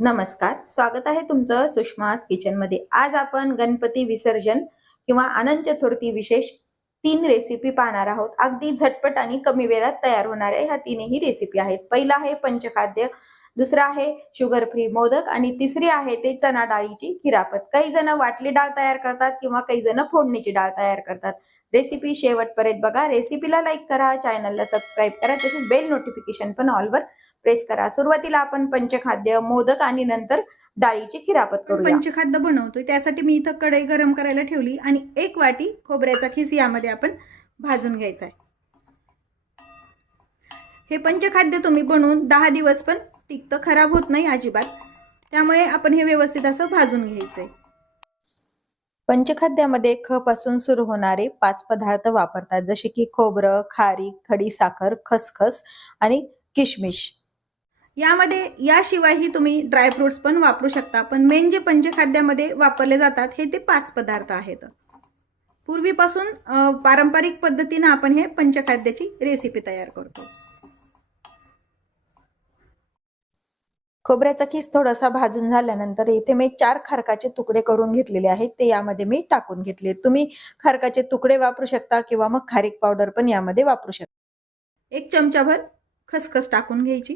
नमस्कार स्वागत आहे तुमचं सुषमाज किचनमध्ये. आज आपण गणपती विसर्जन किंवा अनंत चतुर्थी विशेष तीन रेसिपी पाहणार आहोत. अगदी झटपट आणि कमी वेळात तयार होणाऱ्या ह्या तीनही रेसिपी आहेत. पहिला आहे पंचखाद्य दुसरा आहे शुगर फ्री मोदक आणि तिसरी आहे ते चना डाळीची खिरापत. काही जण वाटली डाळ तयार करतात किंवा काही जण फोडणीची डाळ तयार करतात. रेसिपी शेवटपर्यंत बघा. रेसिपीला लाईक करा चॅनलला सबस्क्राईब करा तसेच बेल नोटिफिकेशन पण ऑलवर प्रेस करा. सुरुवातीला आपण पंचखाद्य मोदक आणि नंतर डाळीची खिरापत करू पंचखाद्य बनवतोय. त्यासाठी मी इथं कढई गरम करायला ठेवली आणि एक वाटी खोबऱ्याचा खिस यामध्ये आपण भाजून घ्यायचा आहे. हे पंचखाद्य तुम्ही बनवून दहा दिवस पण टिकतं खराब होत नाही अजिबात. त्यामुळे आपण हे व्यवस्थित असं भाजून घ्यायचंय. पंचखाद्यामध्ये ख पासून सुरू होणारे पाच पदार्थ वापरतात जसे की खोबरं खारी खडी साखर खसखस आणि किशमिश. यामध्ये याशिवायही तुम्ही ड्रायफ्रुट्स पण वापरू शकता पण मेन जे पंचखाद्यामध्ये वापरले जातात हे ते पाच पदार्थ आहेत. पूर्वीपासून पारंपरिक पद्धतीनं आपण हे पंचखाद्याची रेसिपी तयार करतो. खोबऱ्याचा खीस थोडासा भाजून झाल्यानंतर इथे मी चार खारकाचे तुकडे करून घेतलेले आहेत. ते यामध्ये मी टाकून घेतले. तुम्ही खारकाचे तुकडे वापरू शकता किंवा मग खारीक पावडर पण यामध्ये वापरू शकता. एक चमचाभर खसखस टाकून घ्यायची.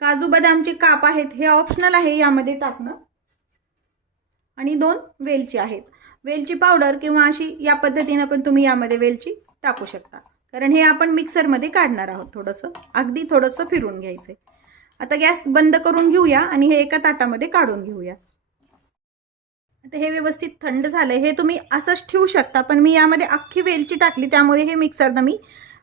काजू बदामचे काप आहेत हे ऑप्शनल आहे यामध्ये टाकणं. आणि दोन वेलची आहेत. वेलची पावडर किंवा अशी या पद्धतीनं पण तुम्ही यामध्ये वेलची टाकू शकता. कारण हे आपण मिक्सरमध्ये काढणार आहोत थोडंसं. अगदी थोडंसं फिरून घ्यायचं आता गॅस बंद करून घेऊया आणि हे एका ताटामध्ये काढून घेऊया. आता हे व्यवस्थित थंड झालं हे तुम्ही असंच ठेवू शकता पण मी यामध्ये अख्खी वेलची टाकली त्यामुळे हे मिक्सरनं मी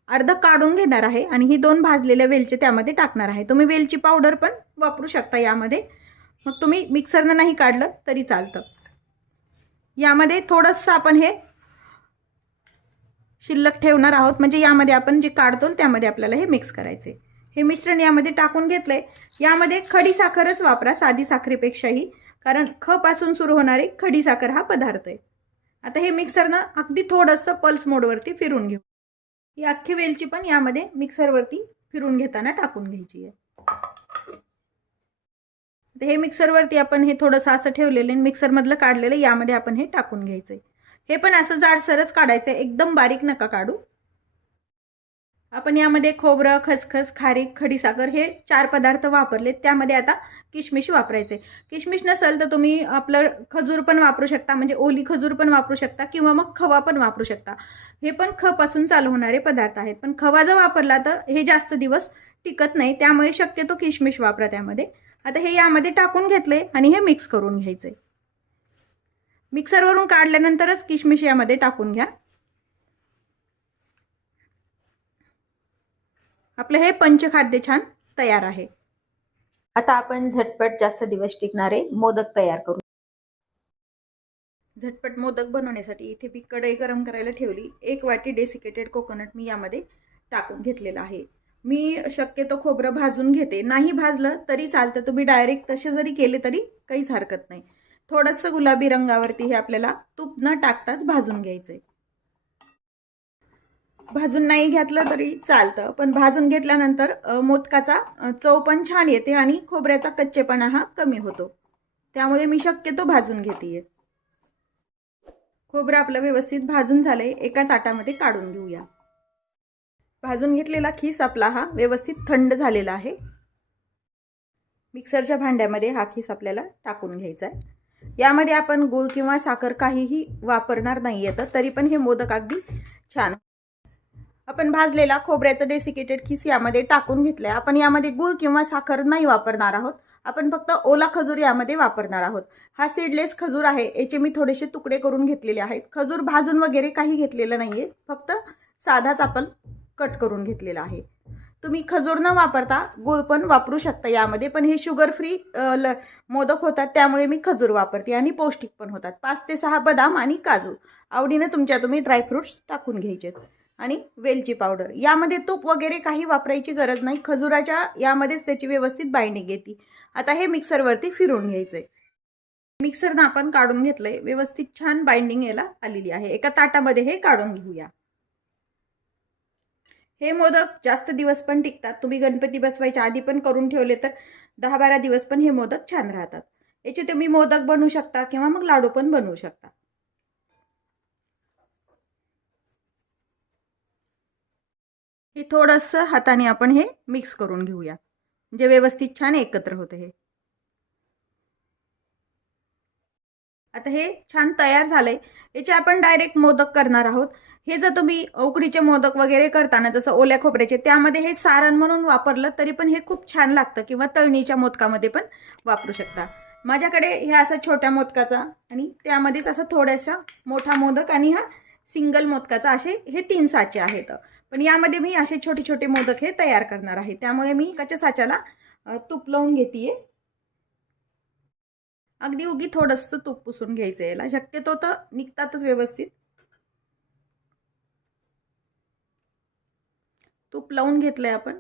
अर्ध काढून घेणार आहे आणि ही दोन भाजलेल्या वेलचे त्यामध्ये टाकणार आहे. तुम्ही वेलची पावडर पण वापरू शकता यामध्ये. मग तुम्ही मिक्सरनं नाही काढलं तरी चालतं. यामध्ये थोडंसं आपण हे शिल्लक ठेवणार आहोत. म्हणजे यामध्ये आपण जे काढतो त्यामध्ये आपल्याला हे मिक्स करायचे हे मिश्रण यामध्ये टाकून घेतलंय. यामध्ये खडी साखरच वापरा साधी साखरेपेक्षाही. कारण ख पासून सुरू होणारी खडी साखर हा पदार्थ आहे. आता हे मिक्सरनं अगदी थोडंसं पल्स मोडवरती फिरून घेऊ. ही अख्खी वेलची पण यामध्ये मिक्सरवरती फिरून घेताना टाकून घ्यायची आहे. हे मिक्सरवरती आपण हे थोडंसं असं ठेवलेलं आहे मिक्सरमधलं काढलेलं यामध्ये आपण हे टाकून घ्यायचं आहे हे पण असं जाडसरच काढायचं आहे एकदम बारीक नका काढू. आपण यामध्ये खोबरं खसखस खारीक खडीसाखर हे चार पदार्थ वापरले. त्यामध्ये आता किशमिश वापरायचे किशमिश नसेल तर तुम्ही आपलं खजूर पण वापरू शकता म्हणजे ओली खजूर पण वापरू शकता किंवा मग खवा पण वापरू शकता. हे पण खपासून चालू होणारे पदार्थ आहेत. पण खवा जर वापरला तर हे जास्त दिवस टिकत नाही. त्यामुळे शक्यतो किशमिश वापरा त्यामध्ये. आता हे यामध्ये टाकून घेतले आणि हे मिक्स करून घ्यायचे मिक्सरवरून काढल्यानंतरच किशमिश यामध्ये टाकून घ्या. आपलं हे पंचखाद्य छान तयार आहे. आता आपण झटपट जास्त दिवस टिकणारे मोदक तयार करू. झटपट मोदक बनवण्यासाठी इथे मी कढई गरम करायला ठेवली. एक वाटी डेसिकेटेड कोकोनट मी यामध्ये टाकून घेतलेला आहे. मी शक्यतो खोबरं भाजून घेते. नाही भाजलं तरी चालतं. तुम्ही डायरेक्ट तसे जरी केले तरी काहीच हरकत नाही. थोडंसं गुलाबी रंगावरती हे आपल्याला तूप न टाकताच भाजून घ्यायचं आहे भाजून नाही घेतलं तरी चालतं. पण भाजून घेतल्यानंतर मोदकाचा चव पण छान येते आणि खोबऱ्याचा कच्चेपणा हा कमी होतो. त्यामुळे मी शक्यतो भाजून घेते खोबरं आपलं व्यवस्थित भाजून झालंय. एका ताटामध्ये काढून घेऊया. भाजून घेतलेला खीस आपला हा व्यवस्थित थंड झालेला आहे. मिक्सरच्या भांड्यामध्ये हा खीस आपल्याला टाकून घ्यायचा आहे यामध्ये आपण गूळ किंवा साखर काहीही वापरणार नाही येतं तरी पण हे मोदक अगदी छान आपण भाजलेला खोबऱ्याचं डेसिकेटेड खिस यामध्ये टाकून घेतलंय. आपण यामध्ये गूळ किंवा साखर नाही वापरणार आहोत. आपण फक्त ओला खजूर यामध्ये वापरणार आहोत. हा सीडलेस खजूर आहे. याचे मी थोडेसे तुकडे करून घेतलेले आहेत. खजूर भाजून वगैरे काही घेतलेलं नाहीये. फक्त साधाच आपण कट करून घेतलेला आहे. तुम्ही खजूर न वापरता गूळ पण वापरू शकता यामध्ये. पण हे शुगर फ्री ल मोदक होतात. त्यामुळे मी खजूर वापरते आणि पौष्टिक पण होतात. पाच ते सहा बदाम आणि काजू. आवडीनं तुमच्या तुम्ही ड्रायफ्रुट्स टाकून घ्यायचेत. आणि वेलची पावडर. यामध्ये तूप वगैरे काही वापरायची गरज नाही. खजुराच्या यामध्येच त्याची व्यवस्थित बाइंडिंग येते आता हे मिक्सरवरती फिरून घ्यायचं आहे मिक्सरनं आपण काढून घेतलं आहे व्यवस्थित छान बाइंडिंग याला आलेली आहे. एका ताटामध्ये हे काढून घेऊया. हे मोदक जास्त दिवस पण टिकतात. तुम्ही गणपती बसवायच्या आधी पण करून ठेवले तर दहा बारा दिवस पण हे मोदक छान राहतात. याचे तुम्ही मोदक बनवू शकता किंवा मग लाडू पण बनवू शकता. हे थोडंसं हाताने आपण हे मिक्स करून घेऊया. म्हणजे व्यवस्थित छान एकत्र होतं हे. आता हे छान तयार झालंय. याचे आपण डायरेक्ट मोदक करणार आहोत. हे जर तुम्ही उकडीचे मोदक वगैरे करताना जसं ओल्या खोबऱ्याचे त्यामध्ये हे सारण म्हणून वापरलं तरी पण हे खूप छान लागतं किंवा तळणीच्या मोदकामध्ये पण वापरू शकता. माझ्याकडे हे असं छोट्या मोदकाचा आणि त्यामध्येच असं थोडासा मोठा मोदक आणि हा सिंगल मोदकाचा असे हे तीन साचे आहेत. पण यामध्ये मी असे छोटे छोटे मोदक हे तयार करणार आहे. त्यामुळे मी एकाच्या साच्याला तूप लावून घेते अगदी उगी थोडंसं तूप पुसून घ्यायचं याला. शक्यतो तर निघतातच व्यवस्थित. तूप लावून घेतलंय आपण.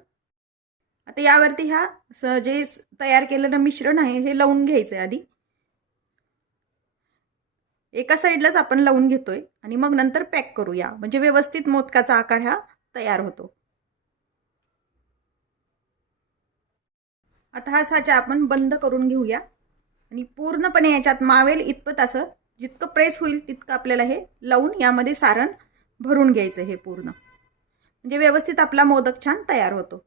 आता यावरती ह्या स- जे तयार केलेलं मिश्रण आहे हे लावून घ्यायचंय आधी. एका साईडलाच आपण लावून घेतोय. आणि मग नंतर पॅक करूया. म्हणजे व्यवस्थित मोदकाचा आकार हा तयार होतो. आता हा साचा आपण बंद करून घेऊया. आणि पूर्णपणे याच्यात मावेल इतपत असं जितकं प्रेस होईल तितकं आपल्याला हे लावून यामध्ये सारण भरून घ्यायचं हे पूर्ण. म्हणजे व्यवस्थित आपला मोदक छान तयार होतो.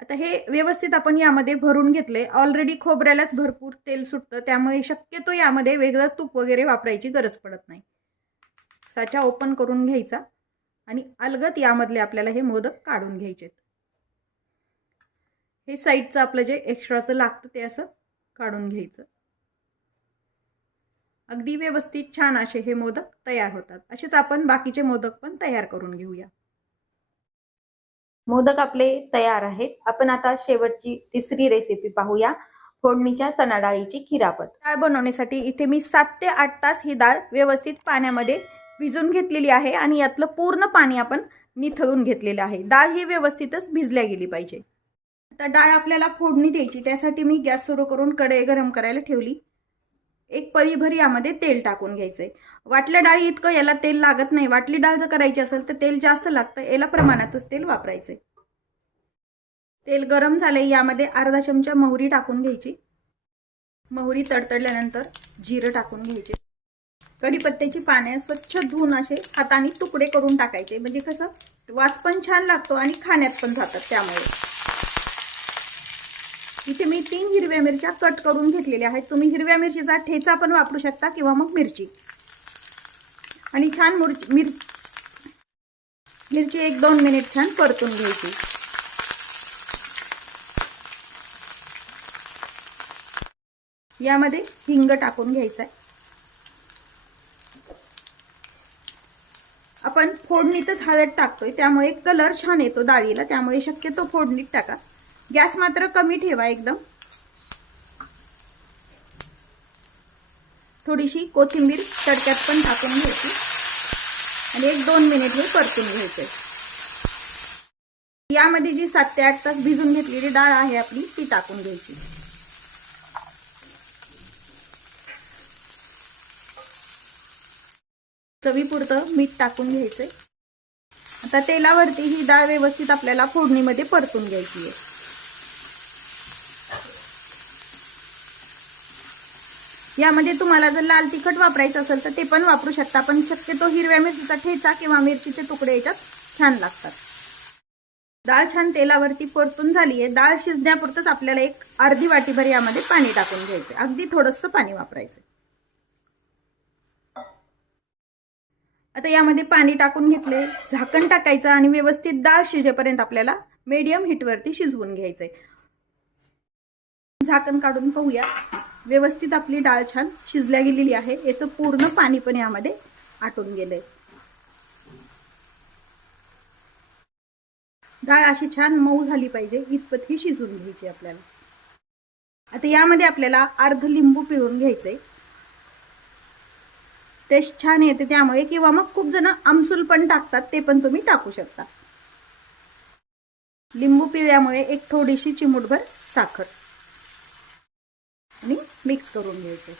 आता हे व्यवस्थित आपण यामध्ये भरून घेतले ऑलरेडी खोबऱ्यालाच भरपूर तेल सुटतं त्यामुळे शक्यतो यामध्ये वेगळं तूप वगैरे वापरायची गरज पडत नाही. साचा ओपन करून घ्यायचा आणि अलगत यामधले आपल्याला हे मोदक काढून घ्यायचेत. हे साईडचं आपलं जे एक्स्ट्राचं लागतं ते असं काढून घ्यायचं. अगदी व्यवस्थित छान असे हे मोदक तयार होतात. असेच आपण बाकीचे मोदक पण तयार करून घेऊया. मोदक आपले तयार आहेत. आपण आता शेवटची तिसरी रेसिपी पाहूया. फोडणीच्या चणा डाळीची खिरापत डाळ बनवण्यासाठी इथे मी सात ते आठ तास ही डाळ व्यवस्थित पाण्यामध्ये भिजून घेतलेली आहे आणि यातलं पूर्ण पाणी आपण निथळून घेतलेलं आहे. डाळ ही व्यवस्थितच भिजल्या गेली पाहिजे. आता डाळ आपल्याला फोडणी द्यायची त्यासाठी मी गॅस सुरू करून कढई गरम करायला ठेवली. एक पळीभर यामध्ये तेल टाकून घ्यायचं आहे वाटल्या डाळी इतकं याला तेल लागत नाही. वाटली डाळ जर करायची असेल तर तेल जास्त लागतं याला प्रमाणातच तेल वापरायचंय. तेल गरम झाले यामध्ये अर्धा चमचा मोहरी टाकून घ्यायची. मोहरी तडतडल्यानंतर जिरं टाकून घ्यायचे. कढीपत्त्याची पाने स्वच्छ धुवून असे हाताने तुकडे करून टाकायचे. म्हणजे कसं? वास पण छान लागतो आणि खाण्यात पण जातात त्यामुळे. इथे मी तीन हिरव्या मिरच्या कट करून घेतलेल्या आहेत. तुम्ही हिरव्या मिरचीचा ठेचा पण वापरू शकता किंवा मग मिरची. आणि छान मुरची मिर मिरची एक दोन मिनिट छान परतून घ्यायची. यामध्ये हिंग टाकून घ्यायचं आहे आपण फोडणीतच हळद टाकतोय त्यामुळे कलर छान येतो डाळीला त्यामुळे शक्यतो फोडणीत टाका. गॅस मात्र कमी ठेवा एकदम. थोडीशी कोथिंबीर तडक्यात पण टाकून घ्यायची. आणि एक दोन मिनिट हे परतून घ्यायचे. यामध्ये जी सात ते आठ तास भिजून घेतलेली डाळ आहे आपली ती टाकून घ्यायची. चवीपुरतं मीठ टाकून घ्यायचंय. आता तेलावरती ही डाळ व्यवस्थित आपल्याला फोडणीमध्ये परतून घ्यायची आहे. यामध्ये तुम्हाला जर लाल तिखट वापरायचं असेल तर ते पण वापरू शकता पण शक्यतो हिरव्या मिरचीचा ठेचा किंवा मिरचीचे तुकडे याच्यात छान लागतात. डाळ छान तेलावरती परतून झाली आहे डाळ शिजण्यापुरतच आपल्याला एक अर्धी वाटीभर यामध्ये पाणी टाकून घ्यायचं अगदी थोडंसं पाणी वापरायचं आता यामध्ये पाणी टाकून घेतले झाकण टाकायचं आणि व्यवस्थित डाळ शिजेपर्यंत आपल्याला मीडियम हीटवरती शिजवून घ्यायचं आहे झाकण काढून पाहूया. व्यवस्थित आपली डाळ छान शिजल्या गेलेली आहे. याचं पूर्ण पाणी पण यामध्ये आटून गेलंय. डाळ अशी छान मऊ झाली पाहिजे. इतपत ही शिजवून घ्यायची आपल्याला. आता यामध्ये आपल्याला अर्ध लिंबू पिळून घ्यायचंय. टेस्ट छान येते त्यामुळे किंवा मग खूप जण आमसूल पण टाकतात ते पण तुम्ही टाकू शकता. लिंबू पिल्यामुळे एक थोडीशी चिमूटभर साखर आणि मिक्स करून घ्यायचं.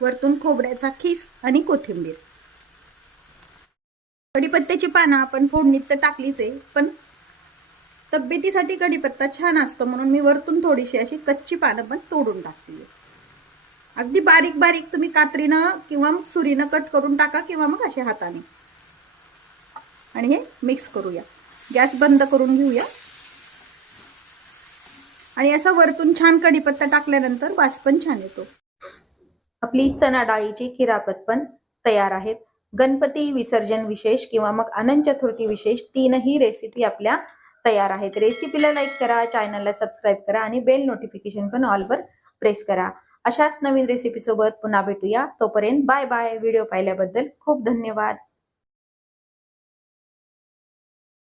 वरतून खोबऱ्याचा खीस आणि कोथिंबीर. कढीपत्त्याची पानं आपण फोडणीत तर टाकलीच आहे पण तब्येतीसाठी कढीपत्ता छान असतो म्हणून मी वरतून थोडीशी अशी कच्ची पानं पण तोडून टाकली अगदी बारीक बारीक तुम्ही कात्रीनं किंवा मग सुरीनं कट करून टाका किंवा मग अशा हाताने. आणि हे मिक्स करूया. गॅस बंद करून घेऊया. आणि असा वरतून छान कढीपत्ता टाकल्यानंतर वास पण छान येतो. आपली चना डाळीची खिरापत पण तयार आहेत. गणपती विसर्जन विशेष किंवा मग अनंत चतुर्थी विशेष तीनही रेसिपी आपल्या तयार आहेत. रेसिपीला लाईक करा चॅनलला सबस्क्राईब करा आणि बेल नोटिफिकेशन पण ऑलवर प्रेस करा. अशाच नवीन रेसिपी सोबत पुन्हा भेटूया. तोपर्यंत बाय बाय व्हिडिओ पाहिल्याबद्दल खूप धन्यवाद.